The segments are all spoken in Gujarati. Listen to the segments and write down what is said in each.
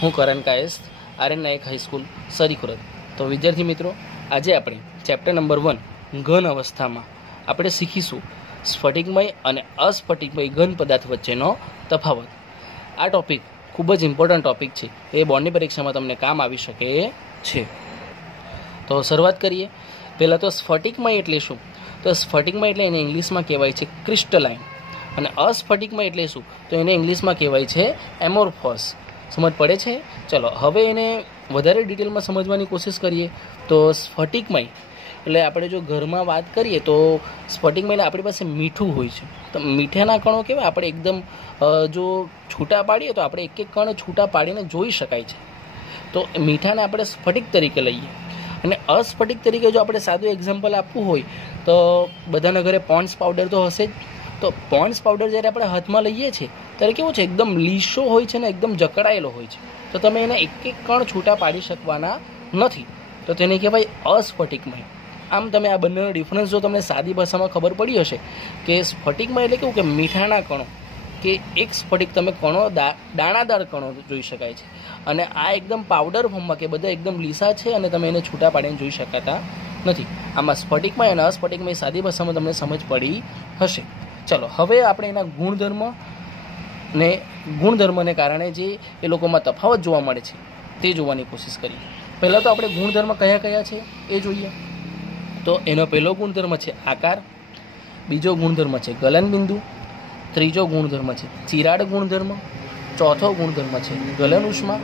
હું કરણ કાયસ્થ, આર્યન નાયક હાઈસ્કૂલ સરીખુરદ. તો વિદ્યાર્થી મિત્રો, આજે આપણે ચેપ્ટર નંબર 1 ઘન અવસ્થામાં આપણે શીખીશું સ્ફટિકમય અને અસ્ફટિકમય ઘન પદાર્થ વચ્ચેનો તફાવત. આ ટોપિક ખૂબ જ ઇમ્પોર્ટન્ટ ટોપિક છે. એ બોર્ડની પરીક્ષામાં તમને કામ આવી શકે છે. તો શરૂઆત કરીએ. પહેલાં તો સ્ફટિકમય એટલે શું? તો સ્ફટિકમય એટલે એને ઇંગ્લિશમાં કહેવાય છે ક્રિસ્ટલાઇન, અને અસ્ફટિકમય એટલે શું? તો એને ઇંગ્લિશમાં કહેવાય છે એમોર્ફોસ. સમજ પડે છે? ચલો હવે એને વધારે ડિટેલમાં સમજવાની કોશિશ કરીએ. તો સ્ફટિકમય એટલે આપણે જો ઘરમાં વાત કરીએ તો સ્ફટિકમય એટલે આપણી પાસે મીઠું હોય છે. તો મીઠાના કણો કેવા આપણે એકદમ જો છૂટા પાડીએ તો આપણે એક એક કણ છૂટા પાડીને જોઈ શકાય છે. તો મીઠાને આપણે સ્ફટિક તરીકે લઈએ. અને અસ્ફટિક તરીકે જો આપણે સાદું એક્ઝામ્પલ આપવું હોય તો બધાના ઘરે પોન્ડ્સ પાવડર તો હશે જ. તો પોન્ડ્સ પાવડર જ્યારે આપણે હાથમાં લઈએ છીએ ત્યારે કેવું છે, એકદમ લીસો હોય છે ને એકદમ જકડાયેલો હોય છે. તો તમે એને એક એક કણ છૂટા પાડી શકવાના નથી. તો તેને કહેવાય અસ્ફટિકમય. આમ તમે આ બંનેનો ડિફરન્સ જો તમને સાદી ભાષામાં ખબર પડી હશે કે સ્ફટિકમય એટલે કેવું કે મીઠાના કણો કે એક સ્ફટિક તમે કણો દાણાદાર કણો જોઈ શકાય છે, અને આ એકદમ પાવડર ફોર્મમાં કે બધા એકદમ લીસા છે અને તમે એને છૂટા પાડીને જોઈ શકાતા નથી. આમાં સ્ફટિકમય અને અસ્ફટિકમય સાદી ભાષામાં તમને સમજ પડી હશે. ચલો હવે આપણે એના ગુણધર્મને કારણે જે એ લોકોમાં તફાવત જોવા મળે છે તે જોવાની કોશિશ કરીએ. પહેલાં તો આપણે ગુણધર્મ કયા કયા છે એ જોઈએ. તો એનો પહેલો ગુણધર્મ છે આકાર, બીજો ગુણધર્મ છે ગલનબિંદુ, ત્રીજો ગુણધર્મ છે ચિરાડ ગુણધર્મ, ચોથો ગુણધર્મ છે ગલન ઉષ્મા,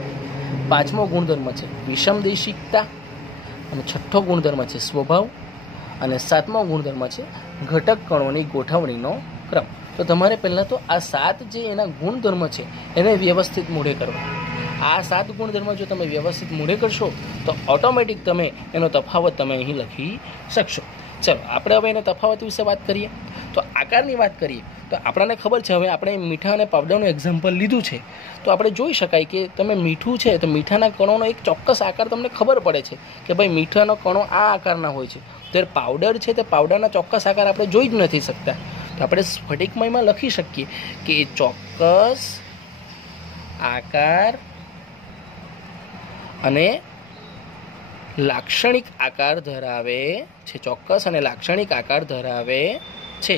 પાંચમો ગુણધર્મ છે વિષમદેશિકતા, અને છઠ્ઠો ગુણધર્મ છે સ્વભાવ, અને સાતમો ગુણધર્મ છે ઘટક કણોની ગોઠવણીનો ક્રમ. તો તમારે પહેલાં તો આ 7 જે એના ગુણધર્મ છે એને વ્યવસ્થિત મોઢે કરવા. આ 7 ગુણધર્મ જો તમે વ્યવસ્થિત મોઢે કરશો તો ઓટોમેટિક તમે એનો તફાવત તમે અહીં લખી શકશો. ચલો આપણે હવે એના તફાવત વિશે વાત કરીએ. તો આકારની વાત કરીએ તો આપણને ખબર છે, હવે આપણે મીઠા અને પાવડરનું એક્ઝામ્પલ લીધું છે તો આપણે જોઈ શકાય કે તમે મીઠું છે તો મીઠાના કણોનો એક ચોક્કસ આકાર તમને ખબર પડે છે કે ભાઈ મીઠાનો કણો આ આકારના હોય છે. ત્યારે પાવડર છે તે પાવડરના ચોક્કસ આકાર આપણે જોઈ જ નથી શકતા. તો આપણે સ્ફટિકમયમાં લખી શકીએ કે એ ચોક્કસ આકાર અને લાક્ષણિક આકાર ધરાવે છે. ચોક્કસ અને લાક્ષણિક આકાર ધરાવે છે.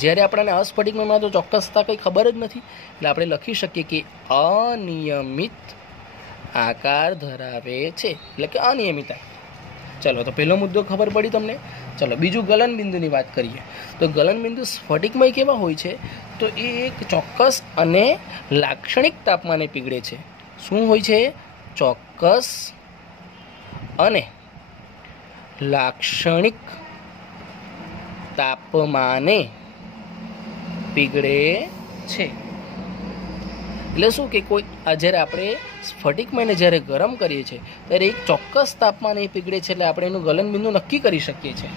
જ્યારે આપણને અસ્ફટિકમયમાં તો ચોક્કસતા કંઈ ખબર જ નથી, એટલે આપણે લખી શકીએ કે અનિયમિત આકાર ધરાવે છે, એટલે કે અનિયમિત. ચલો તો પહેલો મુદ્દો ખબર પડી તમને. ચલો બીજું ગલનબિંદુની વાત કરીએ. તો ગલનબિંદુ સ્ફટિકમય કેવા હોય છે? તો એ એક ચોક્કસ અને લાક્ષણિક તાપમાને પીગળે છે. શું હોય છે? ચોક્કસ અને લાક્ષણિક તાપમાને પીગળે છે. એટલે શું કે કોઈ જ્યારે આપણે સ્ફટિકમયને જ્યારે ગરમ કરીએ છીએ ત્યારે એક ચોક્કસ તાપમાને પીગળે છે, એટલે આપણે એનું ગલનબિંદુ નક્કી કરી શકીએ છીએ.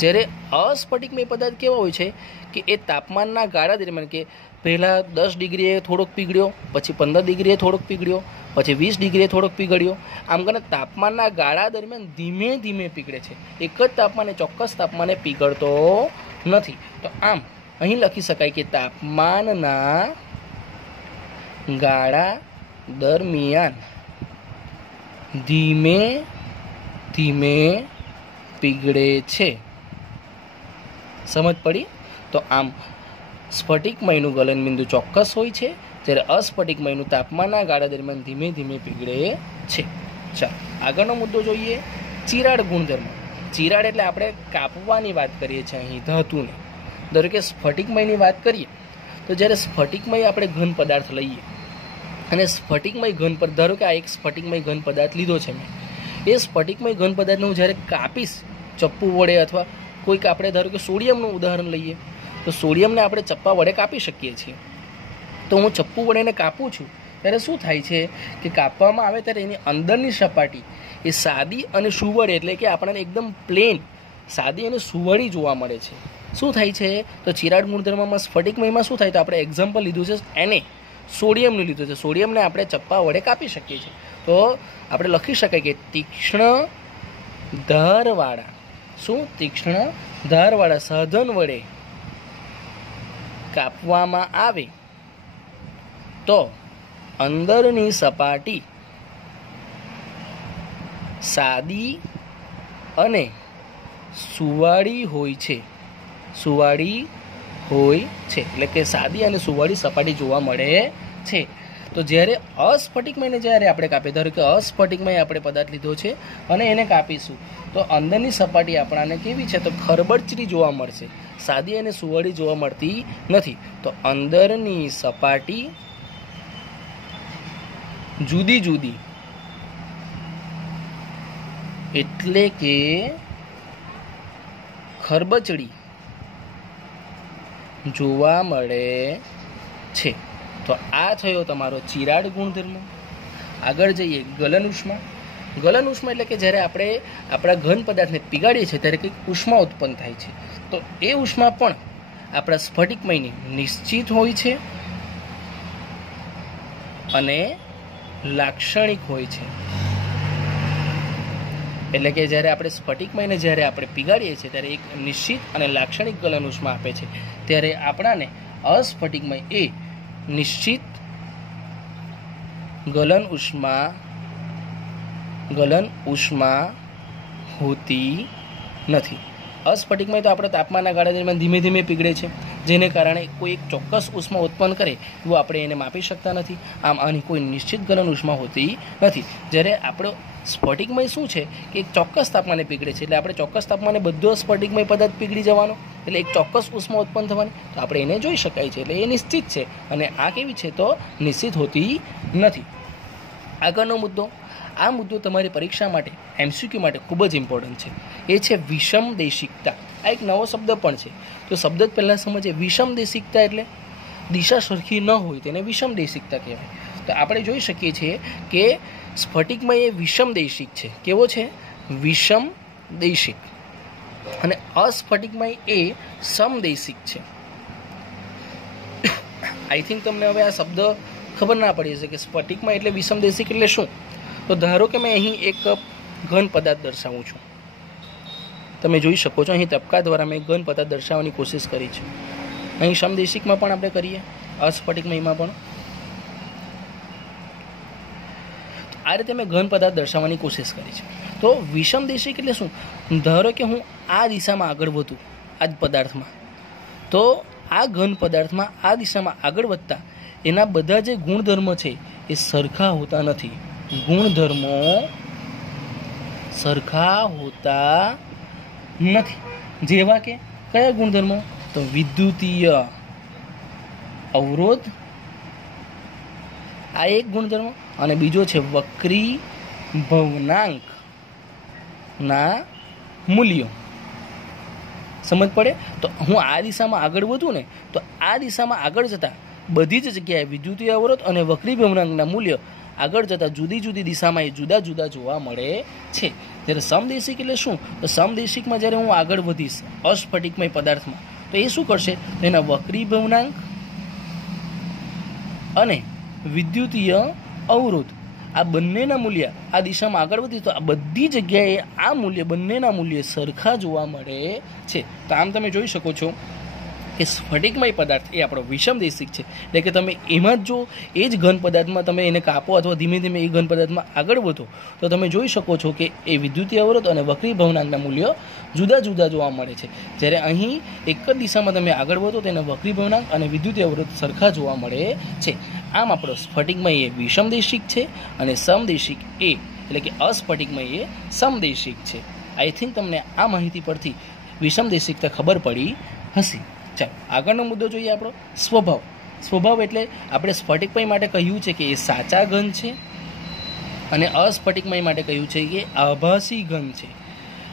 જ્યારે અસ્ફટિકમય પદાર્થ કેવા હોય છે કે એ તાપમાનના ગાળા દરમિયાન કે પહેલાં 10 ડિગ્રીએ થોડોક પીગળ્યો, પછી 15 ડિગ્રીએ થોડોક પીગળ્યો, પછી 20 ડિગ્રીએ થોડોક પીગળ્યો, આમ કરીને તાપમાનના ગાળા દરમિયાન ધીમે ધીમે પીગળે છે. એક જ તાપમાને ચોક્કસ તાપમાને પીગળતો નથી. તો આમ અહીં લખી શકાય કે તાપમાનના ગાળા દરમિયાન ધીમે ધીમે પીગળે છે. સમજ પડી? તો આમ સ્ફટિકમયનું ગલનબિંદુ ચોક્કસ હોય છે, જ્યારે અસ્ફટિકમયનું તાપમાનના ગાળા દરમિયાન ધીમે ધીમે પીગળે છે. ચાલો આગળનો મુદ્દો જોઈએ, ચિરાડ ગુણધર્મ. ચિરાડ એટલે આપણે કાપવાની વાત કરીએ છીએ અહીં ધાતુને. ધારો કે સ્ફટિકમયની વાત કરીએ તો જ્યારે સ્ફટિકમય આપણે ઘન પદાર્થ લઈએ અને સ્ફટિકમય ઘન પદાર્થ, ધારો કે આ એક સ્ફટિકમય ઘન પદાર્થ લીધો છે મેં, એ સ્ફટિકમય ઘન પદાર્થને હું જ્યારે કાપીશ ચપ્પુ વડે, અથવા કોઈક આપણે ધારો કે સોડિયમનું ઉદાહરણ લઈએ તો સોડિયમને આપણે ચપ્પા વડે કાપી શકીએ છીએ. તો હું ચપ્પુ વડે એને કાપું છું ત્યારે શું થાય છે કે કાપવામાં આવે ત્યારે એની અંદરની સપાટી એ સાદી અને સુવળી, એટલે કે આપણને એકદમ પ્લેન સાદી અને સુવળી જોવા મળે છે. શું થાય છે? તો ચિરાડ ગુણધર્મમાં સ્ફટિકમયમાં શું થાય? તો આપણે એક્ઝામ્પલ લીધું છે એને સોડિયમનું લીધું છે. સોડિયમને આપણે ચપ્પા વડે કાપી શકીએ છીએ. તો આપણે લખી શકાય કે તીક્ષ્ણ ધારવાળા, શું તીક્ષ્ણ ધારવાળા સાધન વડે કાપવામાં આવે તો અંદરની સપાટી સાદી અને સુવાળી હોય છે. સુવાળી હોય છે એટલે કે સાદી અને સુવાળી સપાટી જોવા મળે છે. તો જ્યારે અસ્ફટિકમયને જ્યારે આપણે કાપીએ, ધારો કે અસ્ફટિકમય આપણે પદાર્થ લીધો છે અને એને કાપીશું તો અંદરની સપાટી આપણાને કેવી છે? તો ખરબચડી જોવા મળશે. સાદી અને સુવાળી જોવા મળતી નથી. તો અંદરની સપાટી જુદી જુદી એટલે કે ખરબચડી જોવા મળે છે. તો આ થયો તમારો ચિરાડ ગુણધર્મ. આગળ જઈએ ગલન ઉષ્મા. ગલન ઉષ્મા એટલે કે જ્યારે આપણે આપણા ઘન પદાર્થને પીગાડીએ છીએ ત્યારે કંઈક ઉષ્મા ઉત્પન્ન થાય છે. તો એ ઉષ્મા પણ આપણા સ્ફટિકમયની નિશ્ચિત હોય છે અને લાક્ષણિક હોય છે. એટલે કે જ્યારે આપણે સ્ફટિકમયને જ્યારે આપણે પીગાડીએ છીએ ત્યારે એક નિશ્ચિત અને લાક્ષણિક ગલન ઉષ્મા આપે છે. ત્યારે આપણાને અસ્ફટિકમય એ નિશ્ચિત ગલન ઉષ્મા હોતી નથી. અસ્ફટિકમય તો આપણે તાપમાનના ગાળા દરમિયાન ધીમે ધીમે પીગળે છે, જેને કારણે કોઈ એક ચોક્કસ ઉષ્મા ઉત્પન્ન કરે એવું આપણે એને માપી શકતા નથી. આમ આની કોઈ નિશ્ચિત ગલન ઉષ્મા હોતી નથી. જ્યારે આપણો સ્ફટિકમય શું છે કે એક ચોક્કસ તાપમાને પીગળે છે, એટલે આપણે ચોક્કસ તાપમાને બધો સ્ફટિકમય પદાર્થ પીગળી જવાનો, એટલે એક ચોક્કસ ઉષ્મા ઉત્પન્ન થવાની. તો આપણે એને જોઈ શકાય છે, એટલે એ નિશ્ચિત છે. અને આ કેવી છે? તો નિશ્ચિત હોતી નથી. આગળનો મુદ્દો, આ મુદ્દો તમારી પરીક્ષા માટે એમસીક્યુ માટે ખૂબ જ ઇમ્પોર્ટન્ટ છે. એ છે વિષમદેશિકતા. આ એક નવો શબ્દ પણ છે. તો શબ્દ જ પહેલાં સમજીએ. વિષમદેશિકતા એટલે દિશા સરખી ન હોય તેને વિષમદેશિકતા કહેવાય. તો આપણે જોઈ શકીએ છીએ કે સ્ફટિકમય એ વિષમદેશિક છે. કેવો છે? વિષમદેશિક. અને અસ્ફટિકમય એ સમદેશિક છે. આઈ થિંક તમને હવે આ શબ્દ ખબર ના પડી હશે કે સ્ફટિકમય એટલે વિષમદેશિક એટલે શું. તો ધારો કે મેં અહીં એક ઘન પદાર્થ દર્શાવું છું. તમે જોઈ શકો છો અહીં તબક્કા દ્વારા મેં ઘન પદાર્થ દર્શાવવાની કોશિશ કરી છે. અહીં સમદેશિકમાં પણ આપણે કરીએ, અસ્ફટિકમયમાં પણ. આ રીતે મેં ઘન પદાર્થ દર્શાવવાની કોશિશ કરી છે. તો વિષમદેશિક એટલે શું? ધારો કે હું આ દિશામાં આગળ વધું આ જ પદાર્થમાં, તો આ ઘન પદાર્થમાં આ દિશામાં આગળ વધતા એના બધા જે ગુણધર્મો છે એ સરખા હોતા નથી. ગુણધર્મો સરખા હોતા નથી. જેવા કે કયા ગુણધર્મો? તો વિદ્યુતીય અવરોધ આ એક ગુણધર્મ, અને બીજો છે વક્રી ભવનાંક ના મૂલ્યો. સમજ પડે? તો હું આ દિશામાં આગળ વધું ને તો આ દિશામાં આગળ જતા બધી જ જગ્યાએ વિદ્યુતીય અવરોધ અને વક્રી ભવનાંકના મૂલ્ય આગળ જતા જુદી જુદી દિશામાં એ જુદા જુદા જોવા મળે છે. જ્યારે સમદેશિક એટલે શું? તો સમદેશિકમાં જ્યારે હું આગળ વધીશ અસ્ફટિકમય પદાર્થમાં તો એ શું કરશે? તો એના વક્રી ભવનાંક અને વિદ્યુતીય અવરોધ આ બંનેના મૂલ્ય આ દિશામાં આગળ વધી તો આ બધી જગ્યાએ આ મૂલ્ય બંનેના મૂલ્ય સરખા જોવા મળે છે. તો આમ તમે જોઈ શકો છો કે સ્ફટિકમય પદાર્થ એ આપણો વિષમદેશિક છે. એટલે કે તમે એમાં જ જો એ જ ઘન પદાર્થમાં તમે એને કાપો અથવા ધીમે ધીમે એ ઘન પદાર્થમાં આગળ વધો તો તમે જોઈ શકો છો કે એ વિદ્યુતીય અવરોધ અને વક્રી ભવનાંકના મૂલ્યો જુદા જુદા જોવા મળે છે. જ્યારે અહીં એક જ દિશામાં તમે આગળ વધો તો એના વક્રી ભવનાંક અને વિદ્યુતીય અવરોધ સરખા જોવા મળે છે. આમ આપણો સ્ફટિકમય એ વિષમદેશિક છે અને સમદેશિક એટલે કે અસ્ફટિકમય એ સમદેશિક છે. આઈ થિંક તમને આ માહિતી પરથી વિષમદેશિકતા ખબર પડી હશે. ચાલો આગળનો મુદ્દો જોઈએ આપણો સ્વભાવ. સ્વભાવ એટલે આપણે સ્ફટિકમય માટે કહ્યું છે કે એ સાચા ઘન છે અને અસ્ફટિકમય માટે કહ્યું છે કે આભાસી ઘન છે.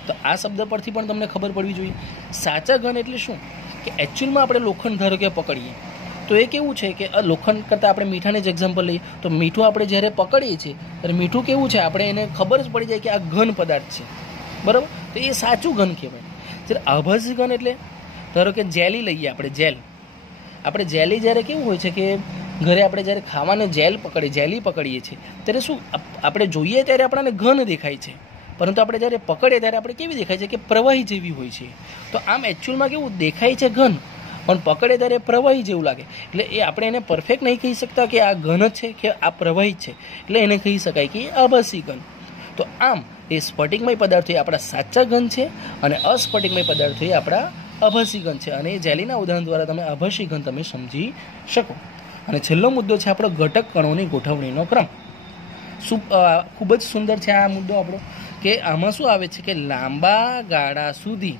તો આ શબ્દ પરથી પણ તમને ખબર પડવી જોઈએ. સાચા ઘન એટલે શું? કે એકચ્યુઅલમાં આપણે લોખંડ ધારો કે પકડીએ તો એ કેવું છે કે લોખંડ કરતાં આપણે મીઠાને જ એક્ઝામ્પલ લઈએ તો મીઠું આપણે જ્યારે પકડીએ છીએ ત્યારે મીઠું કેવું છે? આપણે એને ખબર જ પડી જાય કે આ ઘન પદાર્થ છે, બરાબર? તો એ સાચું ઘન કહેવાય. જ્યારે આભાસી ઘન એટલે ધારો કે જેલી લઈએ આપણે. આપણે જેલી જ્યારે કેવું હોય છે કે ઘરે આપણે જ્યારે ખાવાનું જેલી પકડીએ છીએ ત્યારે શું આપણે જોઈએ ત્યારે આપણને ઘન દેખાય છે, પરંતુ આપણે જ્યારે પકડીએ ત્યારે આપણે કેવી દેખાય છે કે પ્રવાહી જેવી હોય છે. તો આમ એકચ્યુઅલમાં કેવું દેખાય છે ઘન, પણ પકડે ત્યારે પ્રવાહી જેવું લાગે, એટલે એ આપણે એને પરફેક્ટ નહીં કહી શકતા કે આ ઘન જ છે કે આ પ્રવાહી છે, એટલે એને કહી શકાય કે આભાસી ઘન. તો આમ એ સ્ફટિકમય પદાર્થો એ આપણા સાચા ઘન છે અને અસ્ફટિકમય પદાર્થો એ આપણા આભાસી ઘન છે. અને એ જેલીના ઉદાહરણ દ્વારા તમે આભાસી ઘન તમે સમજી શકો. અને છેલ્લો મુદ્દો છે આપણો ઘટક કણોની ગોઠવણીનો ક્રમ. ખૂબ જ સુંદર છે આ મુદ્દો આપણો, કે આમાં શું આવે છે કે લાંબા ગાળા સુધી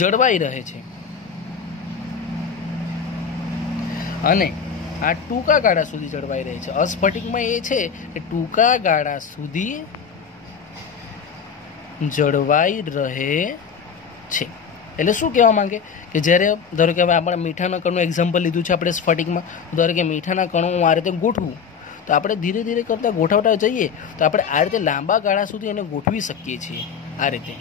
જળવાઈ રહે છે અને આ ટૂંકા ગાળા સુધી જળવાઈ રહે છે. અસ્ફટિકમય એ છે કે ટૂંકા ગાળા સુધી જળવાઈ રહે છે. એટલે શું કહેવા માંગે કે જ્યારે ધારો કે હવે આપણે મીઠાના કણનું એક્ઝામ્પલ લીધું છે આપણે સ્ફટિકમાં, ધારો કે મીઠાના કણો હું આ રીતે ગોઠવું તો આપણે ધીરે ધીરે કરતાં ગોઠવતા જઈએ તો આપણે આ રીતે લાંબા ગાળા સુધી એને ગોઠવી શકીએ છીએ આ રીતે,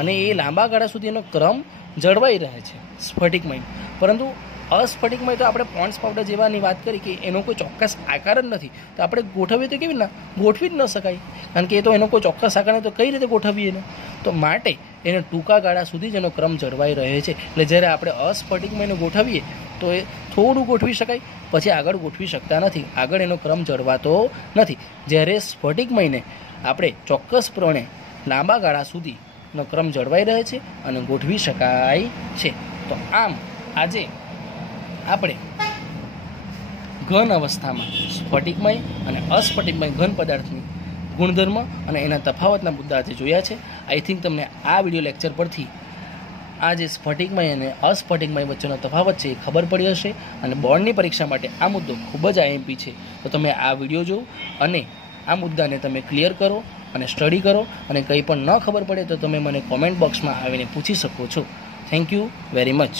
અને એ લાંબા ગાળા સુધી એનો ક્રમ જળવાઈ રહે છે સ્ફટિકમય. પરંતુ અસ્ફટિકમય તો આપણે પોન્ડ્સ પાવડર જેવાની વાત કરી કે એનો કોઈ ચોક્કસ આકાર જ નથી, તો આપણે ગોઠવીએ તો કેવી રીતના ગોઠવી જ ન શકાય, કારણ કે એ તો એનો કોઈ ચોક્કસ આકાર નહીં, તો કઈ રીતે ગોઠવીએ એને? તો માટે એને ટૂંકા ગાળા સુધી જ એનો ક્રમ જળવાઈ રહે છે. એટલે જ્યારે આપણે અસ્ફટિકમયને ગોઠવીએ તો એ થોડું ગોઠવી શકાય, પછી આગળ ગોઠવી શકતા નથી, આગળ એનો ક્રમ જળવાતો નથી. જ્યારે સ્ફટિકમયને આપણે ચોક્કસપણે લાંબા ગાળા સુધીનો ક્રમ જળવાઈ રહે છે અને ગોઠવી શકાય છે. તો આમ આજે આપણે ઘન અવસ્થામાં સ્ફટિકમય અને અસ્ફટિકમય ઘન પદાર્થની ગુણધર્મ અને એના તફાવતના મુદ્દા આજે જોયા છે. આઈ થિંક તમને આ વિડીયો લેક્ચર પરથી આ જે સ્ફટિકમય અને અસ્ફટિકમય વચ્ચેનો તફાવત છે એ ખબર પડી હશે, અને બોર્ડની પરીક્ષા માટે આ મુદ્દો ખૂબ જ આઈએમપી છે. તો તમે આ વિડીયો જુઓ અને આ મુદ્દાને તમે ક્લિયર કરો અને સ્ટડી કરો, અને કંઈ પણ ન ખબર પડે તો તમે મને કોમેન્ટ બોક્સમાં આવીને પૂછી શકો છો. Thank you very much.